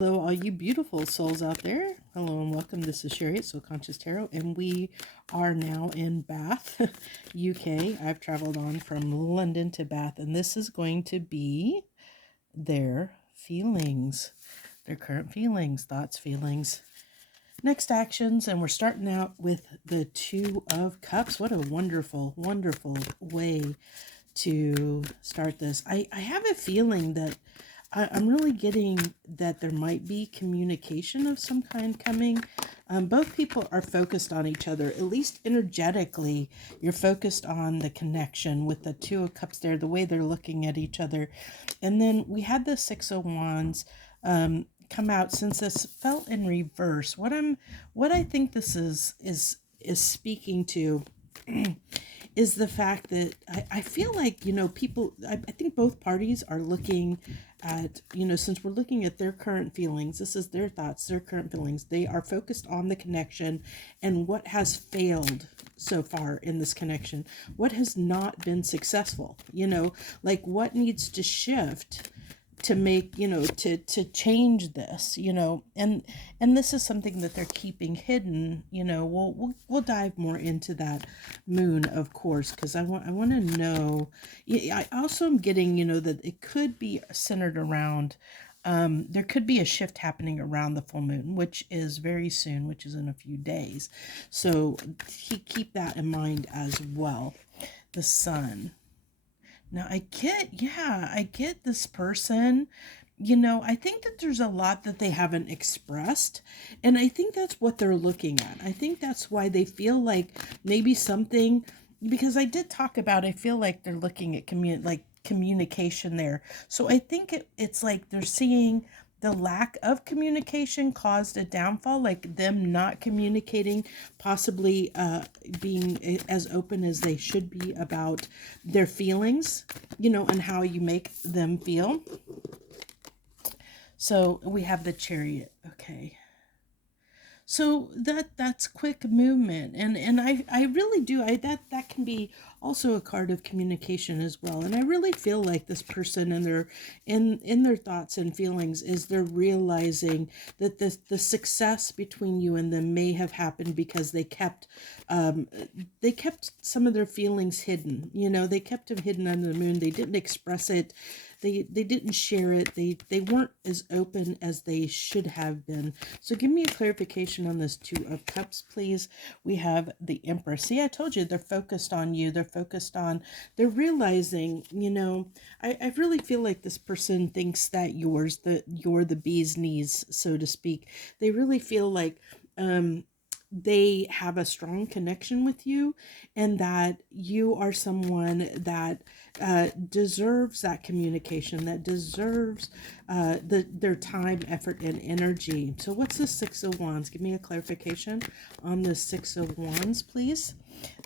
Hello, all you beautiful souls out there. Hello and welcome. This is Sherry at Soul Conscious Tarot, and we are now in Bath, UK. I've traveled on from London to Bath, and this is going to be their feelings, their current feelings, thoughts, feelings, next actions. And we're starting out with the Two of Cups. What a wonderful, wonderful way to start this. I have a feeling that I'm really getting that there might be communication of some kind coming. Both people are focused on each other, at least energetically. You're focused on the connection with the Two of Cups there, the way they're looking at each other. And then we had the Six of Wands come out. Since this fell in reverse, what I think this is speaking to is the fact that I feel like, people, I think both parties are looking at, since we're looking at their current feelings, this is their thoughts, their current feelings. They are focused on the connection and what has failed so far in this connection, what has not been successful, like what needs to shift to make, to change this, and this is something that they're keeping hidden. We'll dive more into that moon, of course, because I want to know. I also am getting, that it could be centered around, there could be a shift happening around the full moon, which is very soon, which is in a few days. So keep that in mind as well. The sun. Now I get this person, I think that there's a lot that they haven't expressed. And I think that's what they're looking at. I think that's why they feel like maybe something, because I did talk about, I feel like they're looking at communication there. So I think it's like they're seeing the lack of communication caused a downfall, like them not communicating, possibly being as open as they should be about their feelings, and how you make them feel. So we have the Chariot. Okay. So that's quick movement, and I really do, that can be also a card of communication as well. And I really feel like this person and their in their thoughts and feelings is they're realizing that the success between you and them may have happened because they kept some of their feelings hidden. They kept them hidden under the moon. They didn't express it. They didn't share it. They weren't as open as they should have been. So give me a clarification on this Two of Cups, please. We have the Empress. See, I told you they're focused on you. They're realizing, I really feel like this person thinks that you're the bee's knees, so to speak. They really feel like they have a strong connection with you, and that you are someone that deserves that communication, that deserves their time, effort, and energy. So what's the Six of Wands? Give me a clarification on the Six of Wands, please.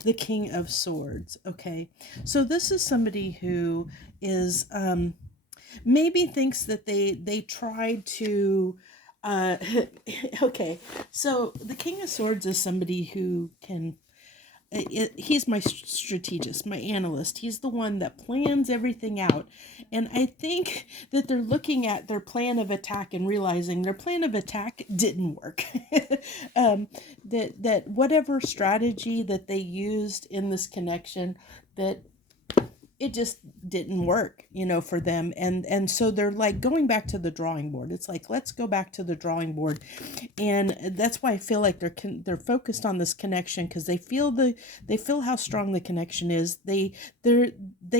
The King of Swords. Okay, so this is somebody who is maybe thinks that they tried to okay, so the King of Swords is somebody who can, he's my strategist, my analyst. He's the one that plans everything out. And I think that they're looking at their plan of attack and realizing their plan of attack didn't work. That whatever strategy that they used in this connection, that it just didn't work, for them. And so they're like going back to the drawing board. It's like, let's go back to the drawing board. And that's why I feel like they're focused on this connection, because they feel how strong the connection is. They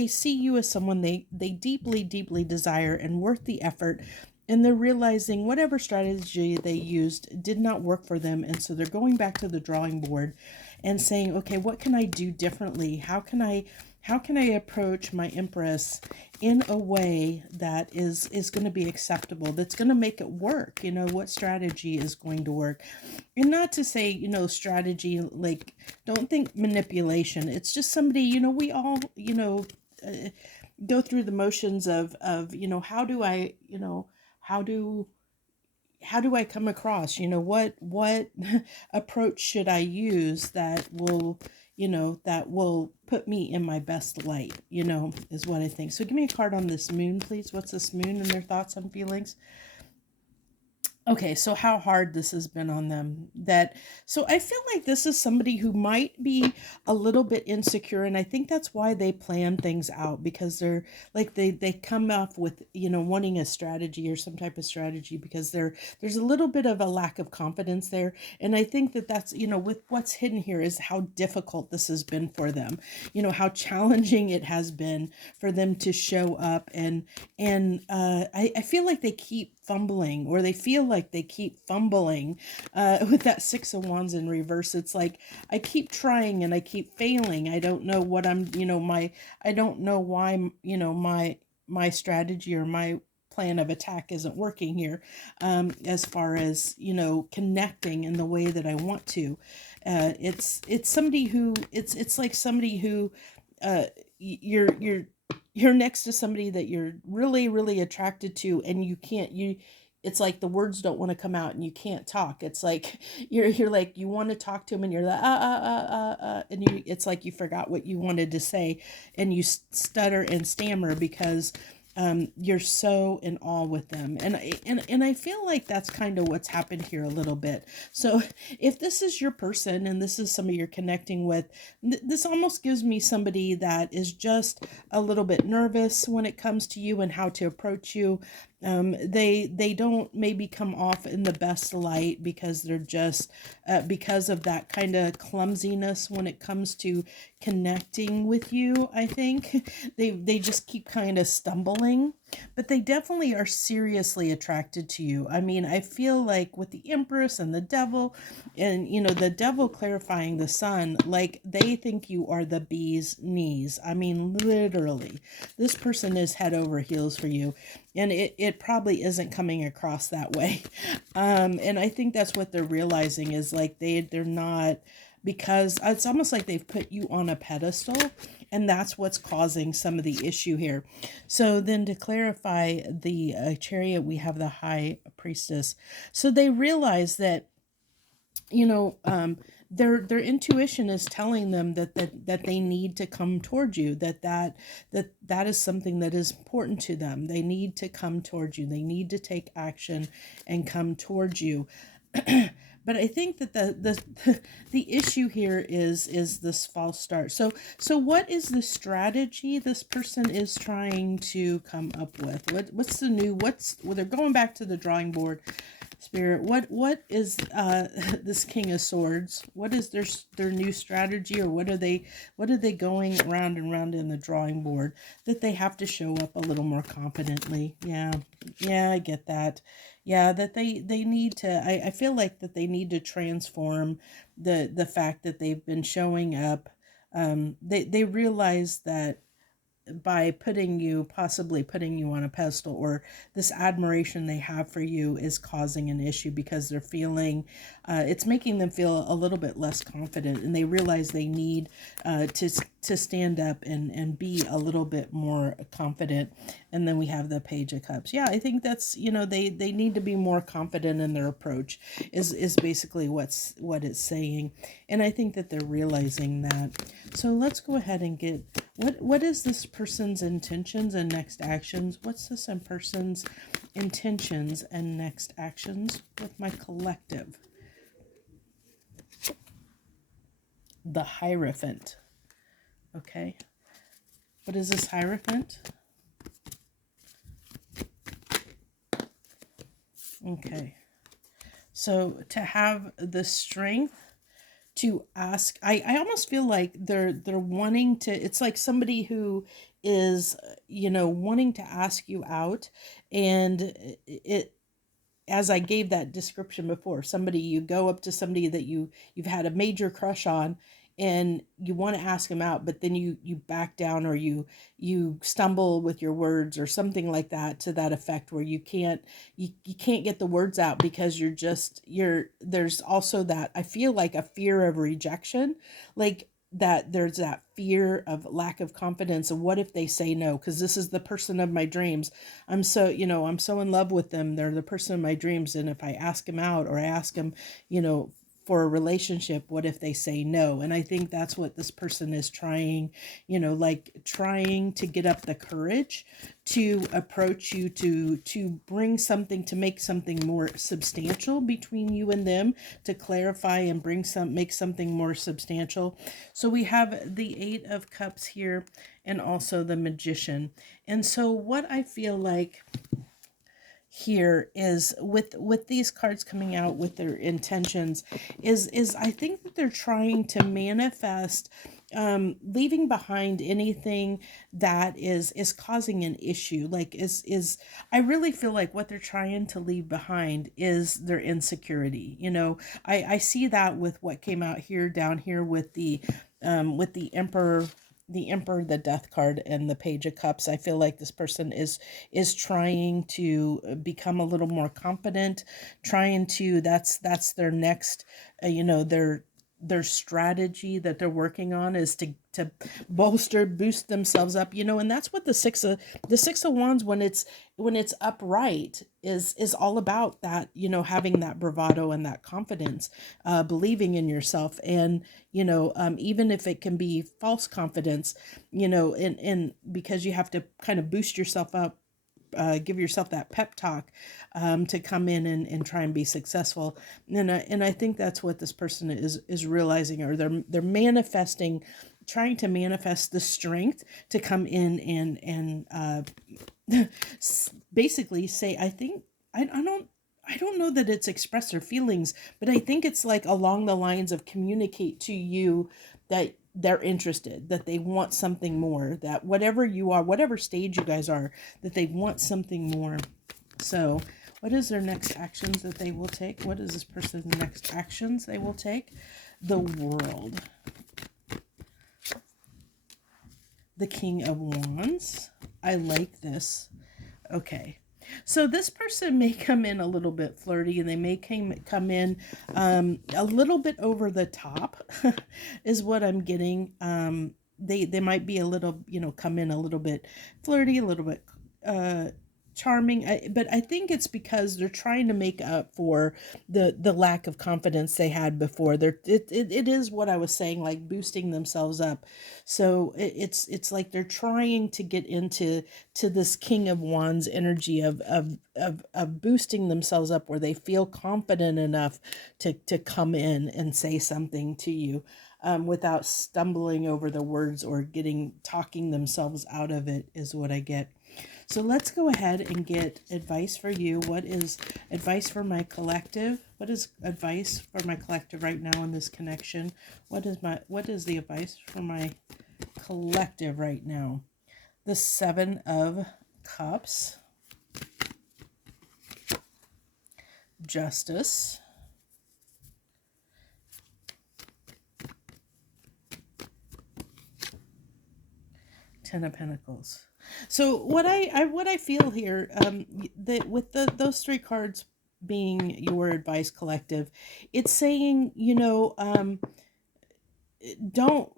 see you as someone they deeply, deeply desire and worth the effort. And they're realizing whatever strategy they used did not work for them. And so they're going back to the drawing board and saying, okay, what can I do differently? How can I approach my Empress in a way that is going to be acceptable, that's going to make it work? What strategy is going to work? And not to say, strategy, like, don't think manipulation. It's just somebody, we all, go through the motions of, how do I, how do I come across, what approach should I use that will, that will put me in my best light, is what I think. So give me a card on this moon, please. What's this moon and their thoughts and feelings? Okay, so how hard this has been on them. That so I feel like this is somebody who might be a little bit insecure, and I think that's why they plan things out, because they're like they come up with, wanting a strategy or some type of strategy, because there's a little bit of a lack of confidence there. And I think that that's, with what's hidden here is how difficult this has been for them. How challenging it has been for them to show up, and I feel like they keep fumbling, or they feel like they keep fumbling with that Six of Wands in reverse. It's like I keep trying and I keep failing. I don't know what I'm, I don't know why, my strategy or my plan of attack isn't working here, as far as, connecting in the way that I want to. It's somebody who it's like somebody who uh, you're next to somebody that you're really really attracted to, and you can't you it's like the words don't want to come out and you can't talk. It's like you're like you want to talk to him and you're like and it's like you forgot what you wanted to say, and you stutter and stammer because you're so in awe with them. And I feel like that's kind of what's happened here a little bit. So if this is your person and this is somebody you're connecting with, this almost gives me somebody that is just a little bit nervous when it comes to you and how to approach you. They don't maybe come off in the best light because they're just because of that kind of clumsiness when it comes to connecting with you. I think they just keep kind of stumbling, but they definitely are seriously attracted to you. I mean, I feel like with the Empress and the Devil, and the Devil clarifying the Sun, like they think you are the bee's knees. I mean, literally, this person is head over heels for you, and it probably isn't coming across that way. And I think that's what they're realizing is like they're not, because it's almost like they've put you on a pedestal, and that's what's causing some of the issue here. So then to clarify the Chariot, we have the High Priestess. So they realize that, you know um their intuition is telling them that they need to come towards you, that is something that is important to them. They need to come towards you, they need to take action and come towards you. But I think that the issue here is this false start. So what is the strategy this person is trying to come up with? What's the new, well, they're going back to the drawing board. Spirit, what is this King of Swords? What is their new strategy, or what are they going round and round in the drawing board, that they have to show up a little more confidently? Yeah, I get that. Yeah, that they need to. I feel like that they need to transform the fact that they've been showing up. They realize that by possibly putting you on a pedestal, or this admiration they have for you is causing an issue, because they're feeling it's making them feel a little bit less confident, and they realize they need to stand up and be a little bit more confident. And then we have the Page of Cups. Yeah, I think that's, they need to be more confident in their approach, is basically what it's saying. And I think that they're realizing that. So let's go ahead and get, what is this person's intentions and next actions? What's this person's intentions and next actions with my collective? The Hierophant. Okay. What is this Hierophant? Okay. So to have the strength to ask, I almost feel like they're wanting to, it's like somebody who is, wanting to ask you out. And it, as I gave that description before, somebody, you go up to somebody that you've had a major crush on, and you want to ask them out, but then you back down, or you stumble with your words, or something like that, to that effect, where you can't get the words out, because there's also that, I feel like, a fear of rejection, like that there's that fear of lack of confidence, and what if they say no, because this is the person of my dreams. I'm so in love with them, they're the person of my dreams, and if I ask him out, or I ask him, you know for a relationship, what if they say no? And I think that's what this person is trying, like trying to get up the courage to approach you, to bring something, to make something more substantial between you and them, to clarify and make something more substantial. So we have the 8 of Cups here, and also the Magician. And so what I feel like here is, with these cards coming out with their intentions, is I think that they're trying to manifest, leaving behind anything that is causing an issue. Like, is I really feel like what they're trying to leave behind is their insecurity. I see that with what came out here, down here, with the Emperor, the Death card, and the Page of Cups. I feel like this person is trying to become a little more confident, trying to, that's their next, their strategy that they're working on is to boost themselves up, and that's what the 6 of Wands, when it's upright, is all about, that, having that bravado and that confidence, believing in yourself. And even if it can be false confidence, and because you have to kind of boost yourself up, give yourself that pep talk, to come in and try and be successful. And I think that's what this person is realizing, or they're manifesting, trying to manifest the strength to come in and basically say, I think, I don't know that it's express their feelings, but I think it's like along the lines of communicate to you that they're interested, that they want something more, that whatever you are, whatever stage you guys are, that they want something more. So what is their next actions that they will take? What is this person's next actions they will take? The World. The King of Wands. I like this. Okay. So this person may come in a little bit flirty, and they may come in a little bit over the top, is what I'm getting. They might be a little, come in a little bit flirty, a little bit charming, but I think it's because they're trying to make up for the lack of confidence they had before. It is what I was saying, like boosting themselves up. So it's like they're trying to get into this King of Wands energy of boosting themselves up, where they feel confident enough to come in and say something to you, without stumbling over the words or talking themselves out of it, is what I get. So let's go ahead and get advice for you. What is advice for my collective? What is advice for my collective right now in this connection? What is the advice for my collective right now? The 7 of Cups, Justice, Ten of Pentacles. So what I feel here, that with those 3 cards being your advice collective, it's saying, don't,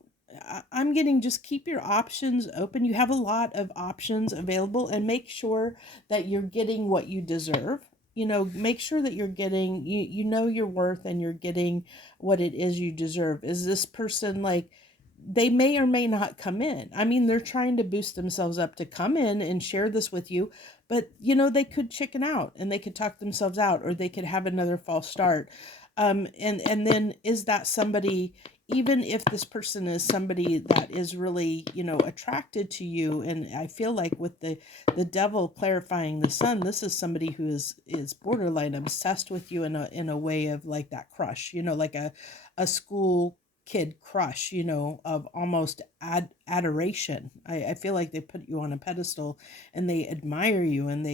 I'm getting, just keep your options open. You have a lot of options available, and make sure that you're getting what you deserve. Make sure that you're getting, you know your worth, and you're getting what it is you deserve. Is this person, like, they may or may not come in. I mean, they're trying to boost themselves up to come in and share this with you, but they could chicken out, and they could talk themselves out, or they could have another false start. And then, is that somebody, even if this person is somebody that is really, attracted to you? And I feel like with the Devil clarifying the Sun, this is somebody who is borderline obsessed with you in a way of, like, that crush, like a school kid crush, of almost adoration. I feel like they put you on a pedestal, and they admire you, and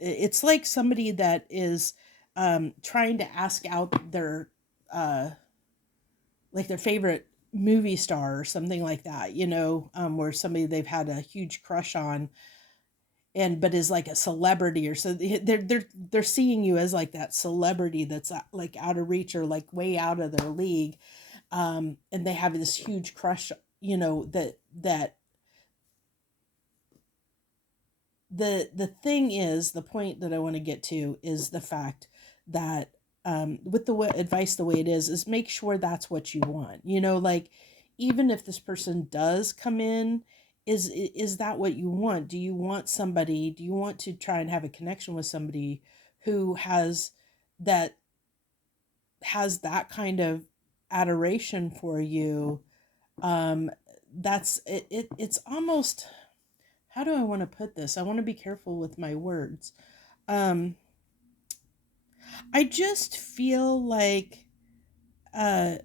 it's like somebody that is trying to ask out their, like, their favorite movie star or something like that, where somebody they've had a huge crush on, and but is like a celebrity, or so they're seeing you as like that celebrity that's, like, out of reach, or like way out of their league. And they have this huge crush, that the thing is, the point that I want to get to is the fact that, with the advice the way it is make sure that's what you want. Like, even if this person does come in, is that what you want? Do you want to try and have a connection with somebody who that that kind of adoration for you? um that's it's almost, how do I want to put this? I want to be careful with my words. um I just feel like uh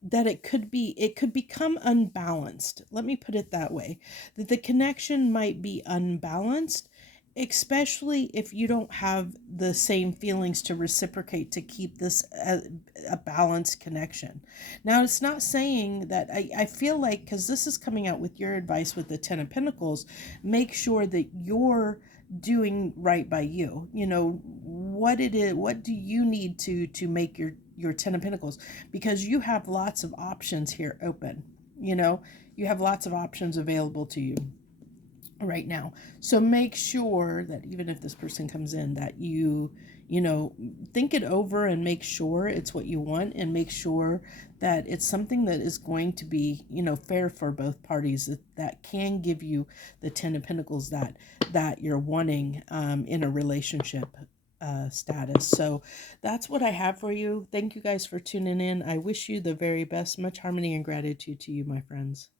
that it could become unbalanced. Let me put it that way. That the connection might be unbalanced, especially if you don't have the same feelings to reciprocate to keep this a balanced connection. Now, it's not saying that I feel like, because this is coming out with your advice with the Ten of Pentacles, make sure that you're doing right by you. What it is, what do you need to make your Ten of Pentacles, because you have lots of options here open. you know you have lots of options available to you right now. So make sure that even if this person comes in, that you know think it over and make sure it's what you want, and make sure that it's something that is going to be, fair for both parties, that can give you the Ten of Pentacles that you're wanting in a relationship status. So that's what I have for you. Thank you guys for tuning in. I wish you the very best. Much harmony and gratitude to you, my friends.